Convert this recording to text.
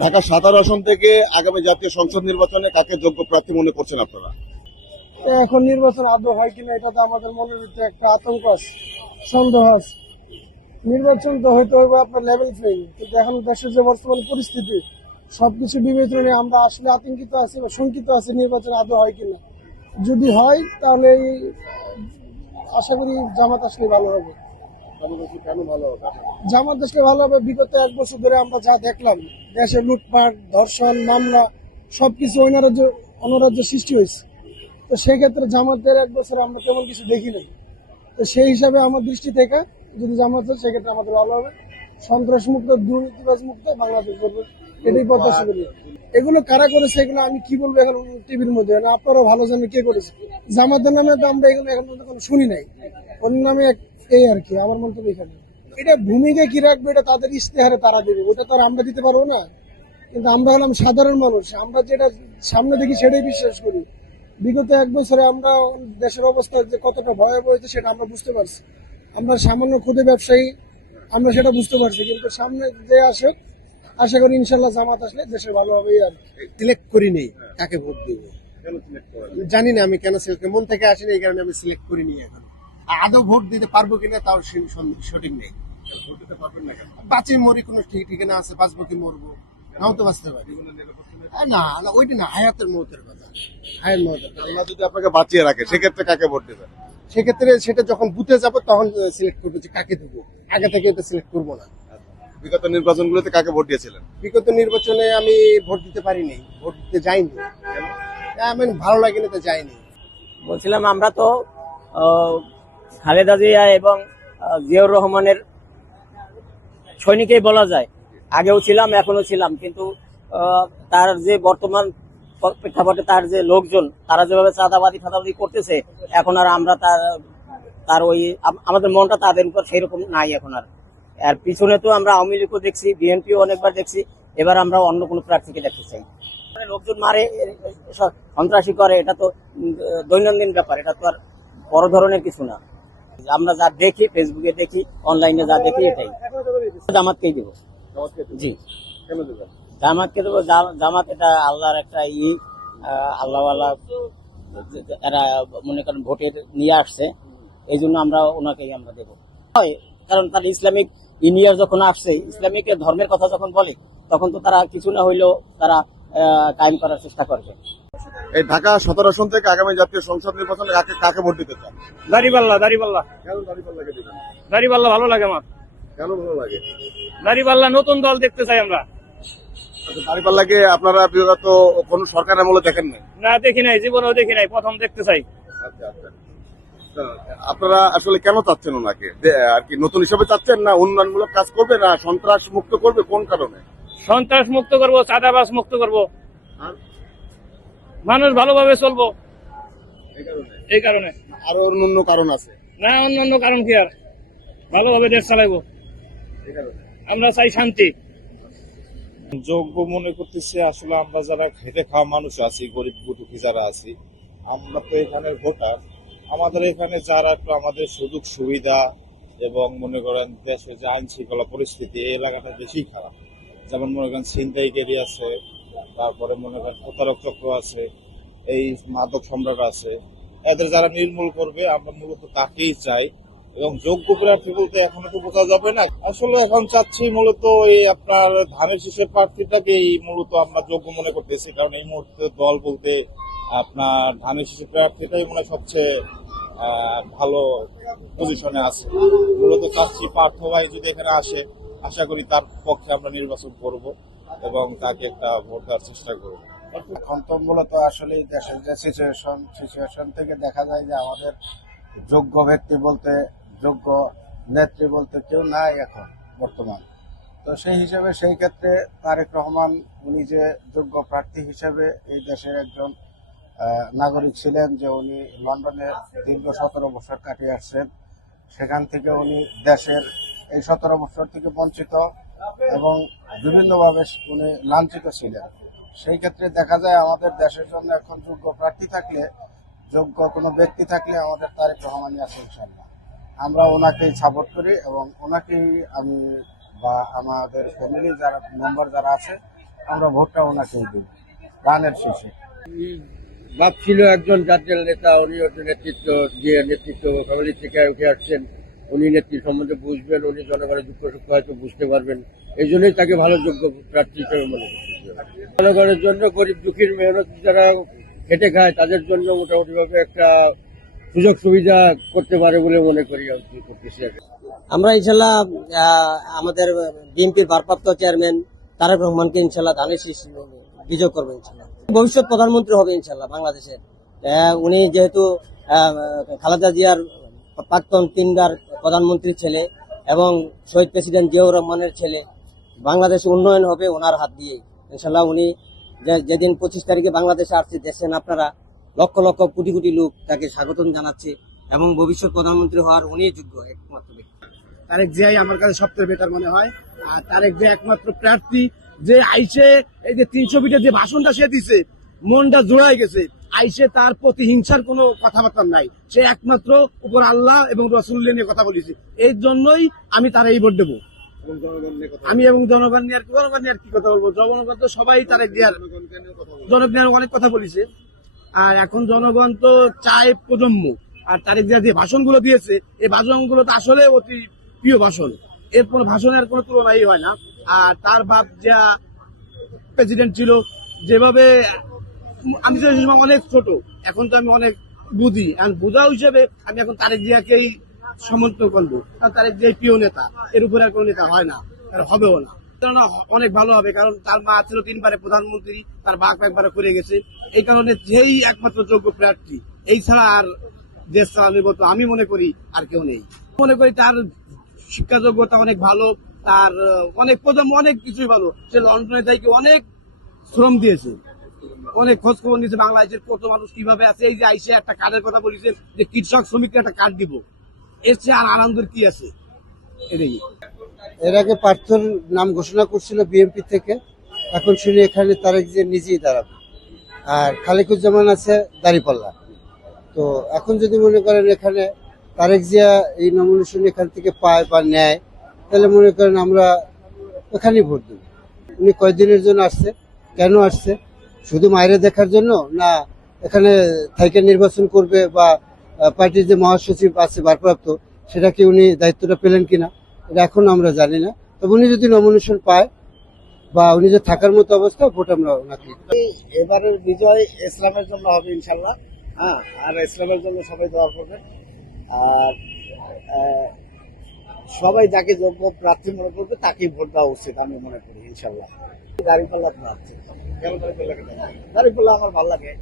ঢাকা 17 আসন থেকে আগামী জাতীয় সংসদ নির্বাচনে কাকে যোগ্য প্রার্থী মনে করছেন আপনারা? এখন নির্বাচন আদৌ হয় কিনা এটা তো আমাদের মনের ভিতরে একটা আতঙ্ক আছে, সন্দেহ আছে। নির্বাচন তো হয়তো হইবে আপনার লেভেল প্লেইং, কিন্তু এখন দেশের যে বর্তমান পরিস্থিতি সবকিছু বিবেচনায় আমরা আসলে আতঙ্কিত আছি বা শঙ্কিত আছি নির্বাচন আদৌ হয় কিনা। যদি হয় তাহলে আশা করি জামাত আসলে ভালো হবে। কেন ভালো হবে? জামাত আসলে ভালো হবে। বিগত 1 বছর ধরে আমরা যা দেখলাম, দেশে লুটপাট, ধর্ষণ, মামলা সবকিছু অনরাজ্য সৃষ্টি হয়েছে। তো সেক্ষেত্রে জামাতের 1 বছরে আমরা তেমন কিছু দেখি নাই। তো সেই হিসাবে আমার দৃষ্টি থেকে যদি জামাত হয় সেক্ষেত্রে আমাদের ভালো হবে। সন্ত্রাস মুক্ত, দুর্নীতিবাজ মুক্ত বাংলাদেশ করবে, এটাই প্রত্যাশা করি। এগুলো কারা করেছে এগুলো আমি কি বলবো এখন টিভির মধ্যে, আপনারাও ভালো জানেন কে করেছে। জামাতের নামে তো আমরা এগুলো এখন পর্যন্ত কোনো শুনি নাই, ওর নামে এই আর কি আমার মন্তব্য এখানে। এটা ভূমিকা কি রাখবে এটা তাদের ইশতেহারে তারা দেবে, ওটা তো আর আমরা দিতে পারবো না। কিন্তু আমরা হলাম সাধারণ মানুষ, আমরা যেটা সামনে দেখি সেটাই বিশ্বাস করি। বিগত 1 বছরে আমরা দেশের অবস্থা যে কতটা ভয়াবহ হয়েছে সেটা আমরা বুঝতে পারছি। আমরা সামান্য ক্ষুদে ব্যবসায়ী, আমরা সেটা বুঝতে পারছি। কিন্তু সামনে যে আসে আশা করি ইনশাল্লাহ জামাত আসলে দেশের ভালো হবে। আর সিলেক্ট করি নেই কাকে ভোট দিব, জানি না আমি কেন সিলেক্ট, মন থেকে আসেনি এই কারণে আমি সিলেক্ট করিনি। এখন আদৌ ভোট দিতে পারবো কিনা তাও সঠিক নেই। বাঁচে মরি কোনো ঠিক ঠিকানা আছে, বাঁচবো কি মরবো, নাও তো বাঁচতে পারি না। ওইটা না, হায়াতের মৌতের কথা, হায়াত মৌতের। আল্লাহ যদি আপনাকে বাঁচিয়ে রাখে সেক্ষেত্রে কাকে ভোট দেবেন? সেক্ষেত্রে সেটা যখন বুথে যাবো তখন সিলেক্ট করবো যে কাকে দেবো, আগে থেকে এটা সিলেক্ট করবো না। বিগত নির্বাচনগুলোতে কাকে ভোট দিয়েছিলেন? বিগত নির্বাচনে আমি ভোট দিতে পারিনি, ভোট দিতে যাইনি, আমি ভালো লাগেনি তো যাইনি। বলছিলাম আমরা তো খালেদা জিয়া এবং জিয়াউর রহমানের সৈনিকই বলা যায়। আগেও ছিলাম, এখনো ছিলাম, কিন্তু তার যে বর্তমান প্রেক্ষাপটে তার যে লোকজন তারা যেভাবে চাঁদাবাদি করতেছে, এখন আর আমরা তার ওই আমাদের মনটা তাদের উপর সেই রকম নাই এখন আর। আর পিছনে তো আমরা আওয়ামী লীগও দেখছি, বিএনপিও অনেকবার দেখছি, এবার আমরা অন্য কোনো প্রার্থীকে দেখতে চাই। লোকজন মারে, সন্ত্রাসী করে, এটা তো দৈনন্দিন ব্যাপার, এটা তো আর বড় ধরনের কিছু না। আমরা যা দেখি, ফেসবুকে দেখি, অনলাইনে যা দেখি, এটাই জামাতকেই দেবো। জি, কেন দেবেন? জামাতকে দেবো। জামাত এটা আল্লাহর একটা আল্লাহওয়ালা, এরা মনে করেন ভোটে নিয়ে আসছে, এই জন্য আমরা ওনাকেই আমরা দেবো। হয় কারণ তার ইসলামিক ইন্ডিয়া যখন আসছে, ইসলামিক ধর্মের কথা যখন বলে, তখন তো তারা কিছু না হইলেও তারা কায়েম করার চেষ্টা করবে। এই ঢাকা 17 আসন থেকে আগামী জাতীয় সংসদ নির্বাচনে কাকে ভোট দিতে চান? দাড়িপাল্লা কেন দাঁড়িপাল্লাকে দিবেন? ভালো লাগে আমার। কেন ভালো লাগে? দাড়িপাল্লা নতুন দল দেখতে চাই আমরা। আচ্ছা, দাঁড়িপাল্লাকে আপনারা বিগত কোন সরকার আমলে দেখেন না? না, দেখি নাই, জীবনেও দেখি নাই, প্রথম দেখতে চাই। আচ্ছা আচ্ছা, আপনারা আসলে কেন চাচ্ছেন ওনাকে? আর কি নতুন হিসাবে চাচ্ছেন, না উন্নয়নমূলক কাজ করবে, না সন্ত্রাস মুক্ত করবে, কোন কারণে? সন্ত্রাস মুক্ত করবো, চাঁদাবাজ মুক্ত করবো, মানুষ ভালোভাবে চলবো, এই কারণে। আরো অন্য কারণ আছে? না, অন্য কারণ কি আর, ভালোভাবে দেশ চালাইবো, আমরা চাই শান্তি। যোগ্য মনে করতেছে আসলে আমরা যারা খেটে খাওয়া মানুষ আছি, গরিব দুঃখী যারা আছি, আমরা তো এখানের ভোটার। আমাদের এখানে যারা একটু আমাদের সুযোগ সুবিধা এবং মনে করেন দেশে যে আইন শৃঙ্খলা পরিস্থিতি, এই এলাকাটা বেশি খারাপ। যেমন মনে করেন ছিনতাইকারী আছে, তারপরে মনে করেন প্রতারক চক্র আছে, এই মাদক সম্রাট আছে, এদের যারা নির্মূল করবে আমরা মূলত তাকেই চাই। এবং যোগ্য প্রার্থী বলতে এখনো তো বোঝা যাবে না। আসলে এখন চাচ্ছি মূলত এই আপনার ধানের শীষের প্রার্থীটাকেই মূলত আমরা যোগ্য মনে করতেছি, কারণ এই মুহূর্তে দল বলতে আপনার ধানের শীষের প্রার্থীটাই মনে হয় সবচেয়ে ভালো পজিশনে আছে। মূলত চাচ্ছি পার্থ ভাই যদি এখানে আসে, আশা করি তার পক্ষে আমরা নির্বাচন করব এবং তাকে একটা ভোট দেওয়ার চেষ্টা করব। এখন তো মূলত আসলে দেশের যে সিচুয়েশন থেকে দেখা যায় যে আমাদের যোগ্য ব্যক্তি বলতে, যোগ্য নেত্রী বলতে কেউ নাই এখন বর্তমান। তো সেই হিসেবে সেই ক্ষেত্রে তারেক রহমান উনি যে যোগ্য প্রার্থী হিসেবে এই দেশের একজন নাগরিক ছিলেন, যে উনি লন্ডনে দীর্ঘ 17 বছর কাটিয়ে আসছেন, সেখান থেকে উনি দেশের এই 17 বছর থেকে বঞ্চিত এবং বিভিন্নভাবে উনি লাঞ্ছিত ছিলেন। সেই ক্ষেত্রে দেখা যায় আমাদের দেশের জন্য এখন যোগ্য প্রার্থী থাকলে, যোগ্য কোনো ব্যক্তি থাকলে আমাদের তারেক রহমানই আছে ইনশাআল্লাহ। আমরা ওনাকেই সাপোর্ট করি এবং ওনাকেই আমি বা আমাদের ফ্যামিলি যারা মেম্বার যারা আছে আমরা ভোটটা ওনাকেই দেব গানের শেষে। বাপ ছিল একজন জাতীয় নেতা, উনি হচ্ছে নেতৃত্ব ফ্যামিলি থেকে উঠে আসছেন, উনি নেতৃত্ব সম্বন্ধে বুঝবেন, উনি জনগণের দুঃখ সুখ হয়তো বুঝতে পারবেন, এই জন্যই তাকে ভালো যোগ্য প্রার্থী হিসেবে মনে করছি। জনগণের জন্য গরিব দুঃখীর মেহনত যারা খেটে খায় তাদের জন্য মোটামুটি ভাবে একটা সুযোগ সুবিধা করতে পারে বলে মনে করি করতেছি। আমরা ইনশাল্লাহ আমাদের বিএনপির ভারপ্রাপ্ত চেয়ারম্যান তারেক রহমানকে ইনশাল্লাহ ধানের শীষ বিজয় করবো ইনশাল্লাহ। ভবিষ্যৎ প্রধানমন্ত্রী হবে ইনশাল্লাহ বাংলাদেশের। উনি যেহেতু খালেদা জিয়ার প্রাক্তন 3বার প্রধানমন্ত্রীর ছেলে এবং শহীদ প্রেসিডেন্ট জিয়াউর রহমানের ছেলে, বাংলাদেশ উন্নয়ন হবে ওনার হাত দিয়ে ইনশাল্লাহ। উনি যেদিন 25 তারিখে বাংলাদেশে আসছে, দেখছেন আপনারা লক্ষ লক্ষ কোটি কোটি লোক তাকে স্বাগতম জানাচ্ছে এবং ভবিষ্যৎ প্রধানমন্ত্রী হওয়ার উনি যোগ্য একমাত্র ব্যক্তি। তারেক জিয়াই আমার কাছে সবচেয়ে বেটার মনে হয়। আর তারেক জিয়া একমাত্র প্রার্থী যে আইসে এই যে 300 ফিটের যে ভাষণটা সে দিছে, মনটা জোড়ায় গেছে। আইসে তার প্রতি হিংসার কোনো কথাবার্তা নাই, সে একমাত্র উপর আল্লাহ এবং রসুল্লাহ নিয়ে কথা বলেছে। এই জন্যই আমি তার এই ভোট দেবো। আমি এবং জনগণ নিয়ে আর কি কথা বলবো, জনগণ তো সবাই তারেক জিয়ার জনগণ অনেক কথা বলেছে। আর এখন জনগণ তো চায় প্রজন্ম, আর তারেক জিয়া যে ভাষণগুলো দিয়েছে এই ভাষণগুলো তো আসলে অতি প্রিয় ভাষণ, এর কোনো ভাষণের কোনো তুলনাই হয় না। আর তার বাপ যা প্রেসিডেন্ট ছিল, যেভাবে আমি তো সেই সময় অনেক ছোট, এখন তো আমি অনেক বুঝি, এখন বোঝা হিসেবে আমি এখন তারেক জিয়াকেই সমর্থন করবো। আর তারেক জিয়া প্রিয় নেতা, এর উপরে আর কোনো নেতা হয় না, আর হবেও না। অনেক ভালো হবে, কারণ তার মা ছিল 3বারে প্রধানমন্ত্রী, তার বাপ একবারে করে গেছে। এই কারণে যেই একমাত্র যোগ্য প্রার্থী, এই ছাড়া আর দেশ চালানোর মতো আমি মনে করি আর কেউ নেই। মনে করি তার শিক্ষা যোগ্যতা অনেক ভালো, তার অনেক প্রজন্ম অনেক কিছুই ভালো। সে লন্ডনে থেকে অনেক শ্রম দিয়েছে, অনেক খোঁজ খবর নিয়েছে বাংলাদেশের কত মানুষ কিভাবে আছে। এই যে আইসে একটা কার্ডের কথা বলেছেন যে কৃষক শ্রমিককে একটা কার্ড দিব, এর চেয়ে আর আনন্দের কি আছে? এটাই। এর আগে প্রার্থীর নাম ঘোষণা করছিল বিএনপি থেকে, এখন শুনি এখানে তারেক জিয়া নিজেই দাঁড়াবে, আর খালেকুজ্জামান আছে দাঁড়িপাল্লা। তো এখন যদি মনে করেন এখানে তারেক জিয়া এই নমিনেশন এখান থেকে পায় বা নেয়, তাহলে মনে করেন আমরা এখানেই ভোট দেব। উনি কয়দিনের জন্য আসছে, কেন আসছে, শুধু মায়েরে দেখার জন্য, না এখানে থেকে নির্বাচন করবে, বা পার্টির যে মহাসচিব আছে ভারপ্রাপ্ত, সেটা কি উনি দায়িত্বটা পেলেন কিনা এটা এখন আমরা জানি না। তবে উনি যদি নমিনেশন পায় বা উনি যে থাকার মতো অবস্থা, ভোট আমরা ওনাকে। এবারের বিজয় ইসলামের জন্য হবে ইনশাল্লাহ। হ্যাঁ, আর ইসলামের জন্য সবাই দোয়া করবেন। আর সবাই যাকে যোগ্য প্রার্থী মনে করবে তাকেই ভোট দেওয়া উচিত আমি মনে করি ইনশাল্লাহ। দাঁড়িপাল্লা প্রার্থী, দাঁড়িপাল্লা আমার ভালো লাগে।